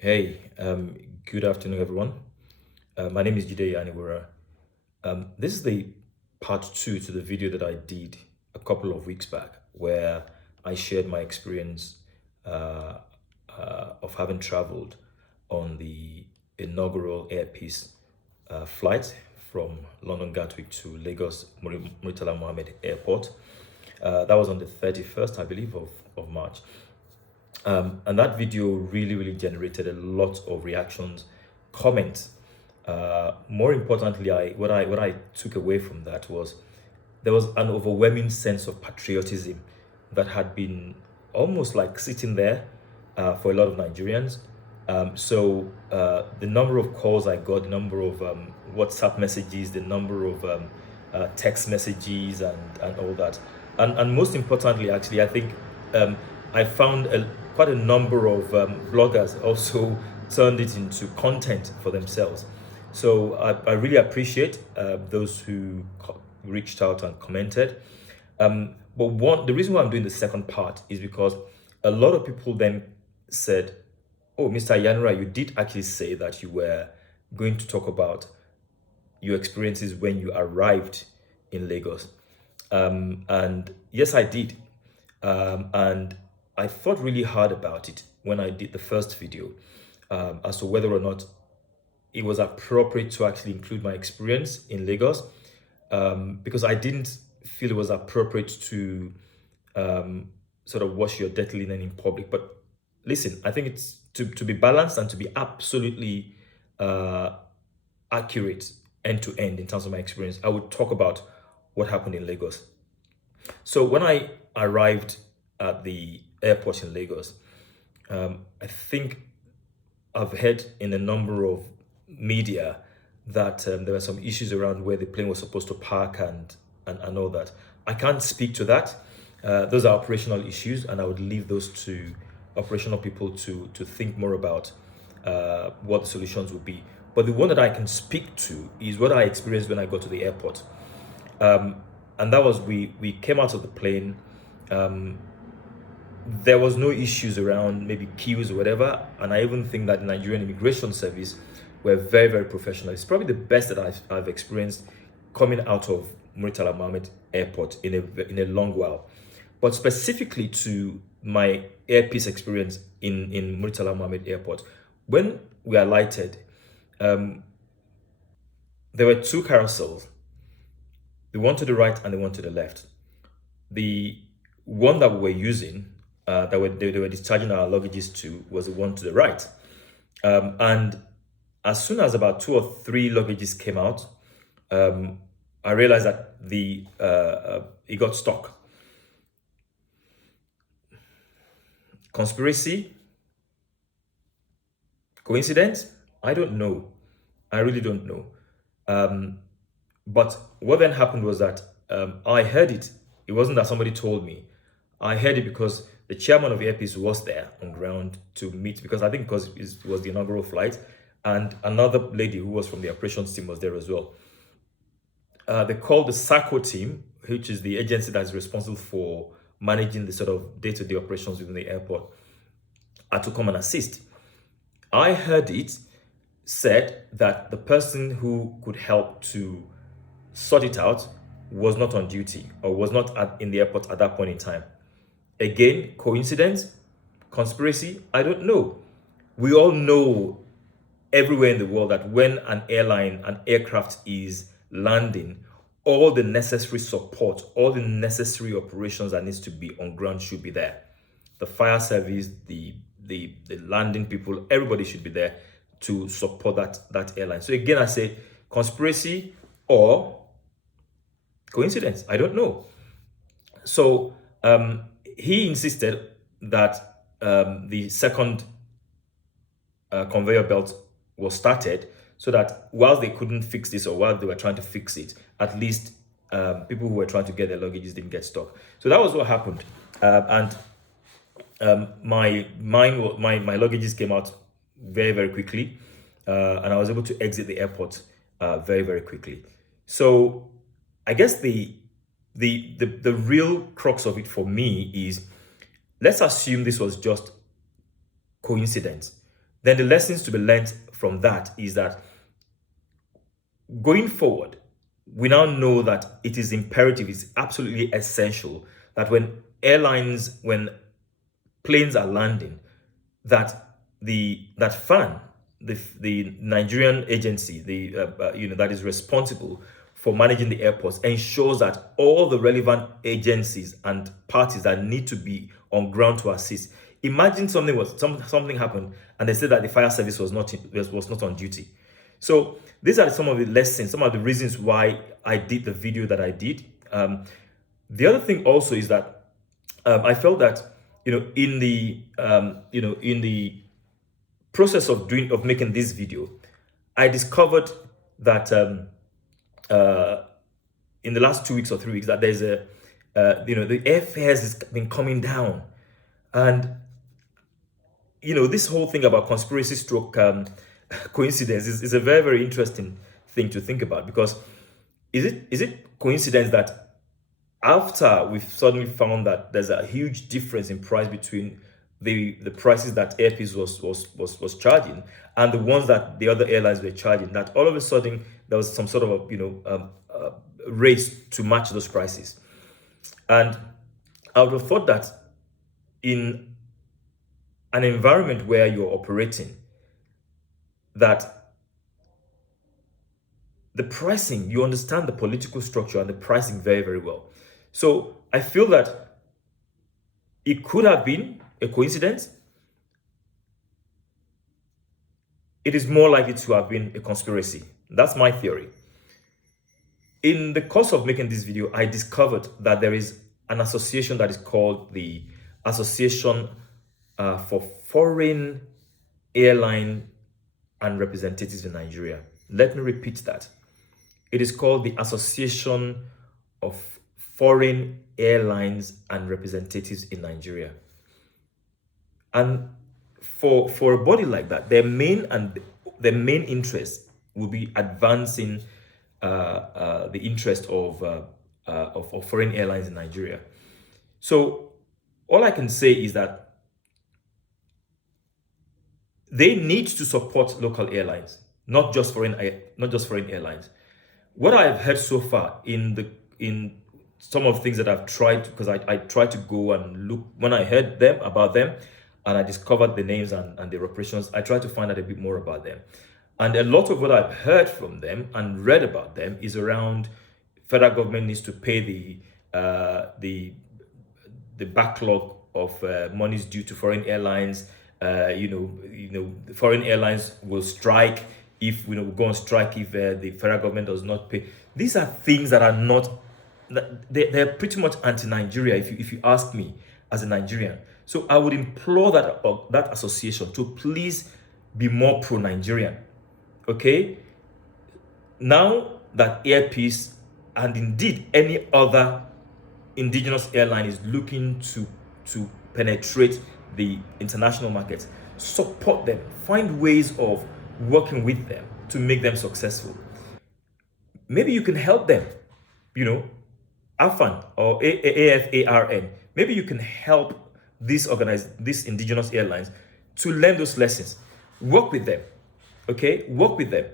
Hey, good afternoon, everyone. My name is Jide Yaniwura. This is the part two to the video that I did a couple of weeks back, where I shared my experience uh, of having traveled on the inaugural Airpeace flight from London Gatwick to Lagos Murtala Mohammed Airport. That was on the 31st, I believe, of March. And that video really generated a lot of reactions, comments. More importantly, what I took away from that was there was an overwhelming sense of patriotism that had been almost like sitting there for a lot of Nigerians. The number of calls I got, the number of WhatsApp messages, the number of text messages, and all that, and most importantly, actually, I think um, I found quite a number of bloggers also turned it into content for themselves. So I really appreciate those who reached out and commented. But the reason why I'm doing the second part is because a lot of people then said, "Oh, Mr. Yanura, you did actually say that you were going to talk about your experiences when you arrived in Lagos." And yes, I did. And I thought really hard about it when I did the first video as to whether or not it was appropriate to actually include my experience in Lagos, because I didn't feel it was appropriate to sort of wash your dirty linen in public. But listen, I think it's to be balanced and to be absolutely uh, accurate end to end in terms of my experience. I would talk about what happened in Lagos. So when I arrived at the airport in Lagos, I think I've heard in a number of media that there were some issues around where the plane was supposed to park and all that. I can't speak to that. Those are operational issues, and I would leave those to operational people to think more about what the solutions would be. But the one that I can speak to is what I experienced when I got to the airport. And that was we came out of the plane. There was no issues around maybe queues or whatever, and I even think that the Nigerian immigration service were very professional. It's probably the best that I've experienced coming out of Murtala Mohammed Airport in a long while. But specifically to my airpiece experience in Murtala Mohammed Airport, when we alighted, there were two carousels, the one to the right and the one to the left. The one that we were using, they were discharging our luggages to, was the one to the right. And as soon as about two or three luggages came out, I realized that it got stuck. Conspiracy? Coincidence? I don't know. I really don't know. But what then happened was that I heard it. It wasn't that somebody told me. I heard it because the chairman of Airpeace was there on ground to meet, because I think because it was the inaugural flight, and another lady who was from the operations team was there as well. They called the SACO team, which is the agency that is responsible for managing the sort of day-to-day operations within the airport, to come and assist. I heard it said that the person who could help to sort it out was not on duty or was not in the airport at that point in time. Again, coincidence, conspiracy, I don't know. We all know everywhere in the world that when an airline, an aircraft is landing, all the necessary support, all the necessary operations that needs to be on ground should be there. The fire service, the landing people, everybody should be there to support that airline. So again, I say conspiracy or coincidence. I don't know. So he insisted that the second conveyor belt was started, so that while they couldn't fix this or while they were trying to fix it, at least people who were trying to get their luggages didn't get stuck. So that was what happened. And my luggages came out very quickly, and I was able to exit the airport very quickly. So I guess the real crux of it for me is, let's assume this was just coincidence. then the lessons to be learned from that is that going forward, we now know that it is imperative, it's absolutely essential that when planes are landing, that that FAN, the Nigerian agency, that is responsible for managing the airports, ensures that all the relevant agencies and parties that need to be on ground to assist. Imagine something happened and they said that the fire service was not on duty. So these are some of the lessons, some of the reasons why I did the video that I did. The other thing also is that I felt that in the process of making this video, I discovered that in the last 2 weeks or 3 weeks that there's the airfares has been coming down, and this whole thing about conspiracy stroke coincidence is a very, very interesting thing to think about, because is it coincidence that after we've suddenly found that there's a huge difference in price between the prices that Air Peace was charging and the ones that the other airlines were charging, that all of a sudden there was some sort of a race to match those prices? And I would have thought that in an environment where you're operating, that the pricing, you understand the political structure and the pricing very, very well. So I feel that it could have been a coincidence. It is more likely to have been a conspiracy. That's my theory. In the course of making this video, I discovered that there is an association that is called the Association for Foreign Airline and Representatives in Nigeria. Let me repeat that. It is called the Association of Foreign Airlines and Representatives in Nigeria. And for a body like that, their main interest will be advancing the interest of foreign airlines in Nigeria. So all I can say is that they need to support local airlines, not just foreign airlines. What I've heard so far in some of the things that I've tried, because I tried to go and look when I heard about them, and I discovered the names and their operations. I tried to find out a bit more about them, and a lot of what I've heard from them and read about them is around federal government needs to pay the backlog of monies due to foreign airlines. The foreign airlines will strike if go on strike if the federal government does not pay. These are things that are not, they're pretty much anti-Nigeria if you ask me as a Nigerian. So I would implore that association to please be more pro-Nigerian. Okay, now that Air Peace and indeed any other indigenous airline is looking to penetrate the international markets, support them, find ways of working with them to make them successful. Maybe you can help them, AFAN or AFARN. Maybe you can help these indigenous airlines to learn those lessons. Work with them, okay? Work with them.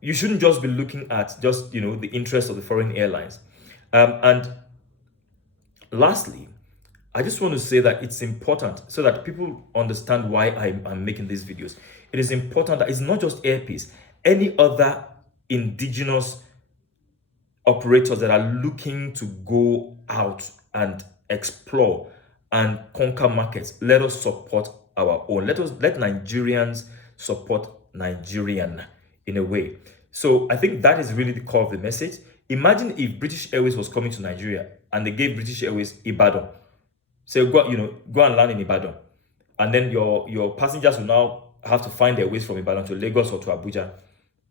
You shouldn't just be looking at just the interest of the foreign airlines. And lastly, I just want to say that it's important so that people understand why I'm making these videos. It is important that it's not just Air Peace, any other indigenous operators that are looking to go out and explore and conquer markets. Let us support our own. Let Nigerians support Nigerian in a way. So I think that is really the core of the message. Imagine if British Airways was coming to Nigeria and they gave British Airways Ibadan. So go and land in Ibadan, and then your passengers will now have to find their ways from Ibadan to Lagos or to Abuja.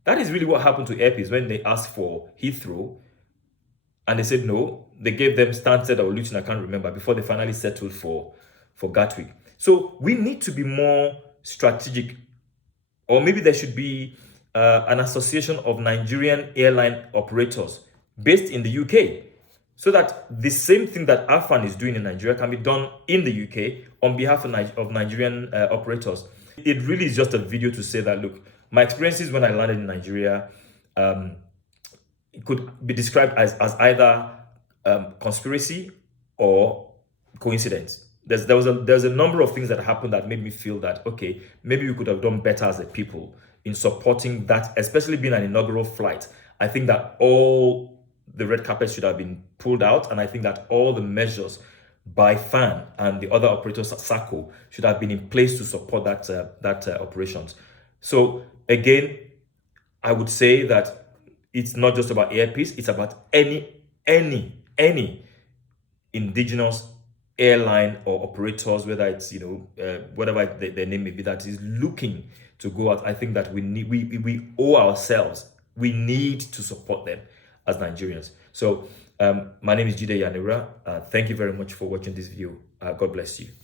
That is really what happened to Air Peace when they asked for Heathrow, and they said no. They gave them Stansted or Luton, I can't remember, before they finally settled for Gatwick. So we need to be more strategic, or maybe there should be an association of Nigerian airline operators based in the UK, so that the same thing that AFAN is doing in Nigeria can be done in the UK on behalf of Nigerian operators. It really is just a video to say that, look, my experiences when I landed in Nigeria, it could be described as either conspiracy or coincidence. There's a number of things that happened that made me feel that, okay, maybe we could have done better as a people in supporting that, especially being an inaugural flight. I think that all the red carpet should have been pulled out, and I think that all the measures by FAN and the other operators, SACO, should have been in place to support that operations. So again, I would say that it's not just about Airpeace, it's about any indigenous airline or operators, whether it's whatever their name may be, that is looking to go out. I think that we owe ourselves. We need to support them as Nigerians. So my name is Jide Yanira. Thank you very much for watching this video. God bless you.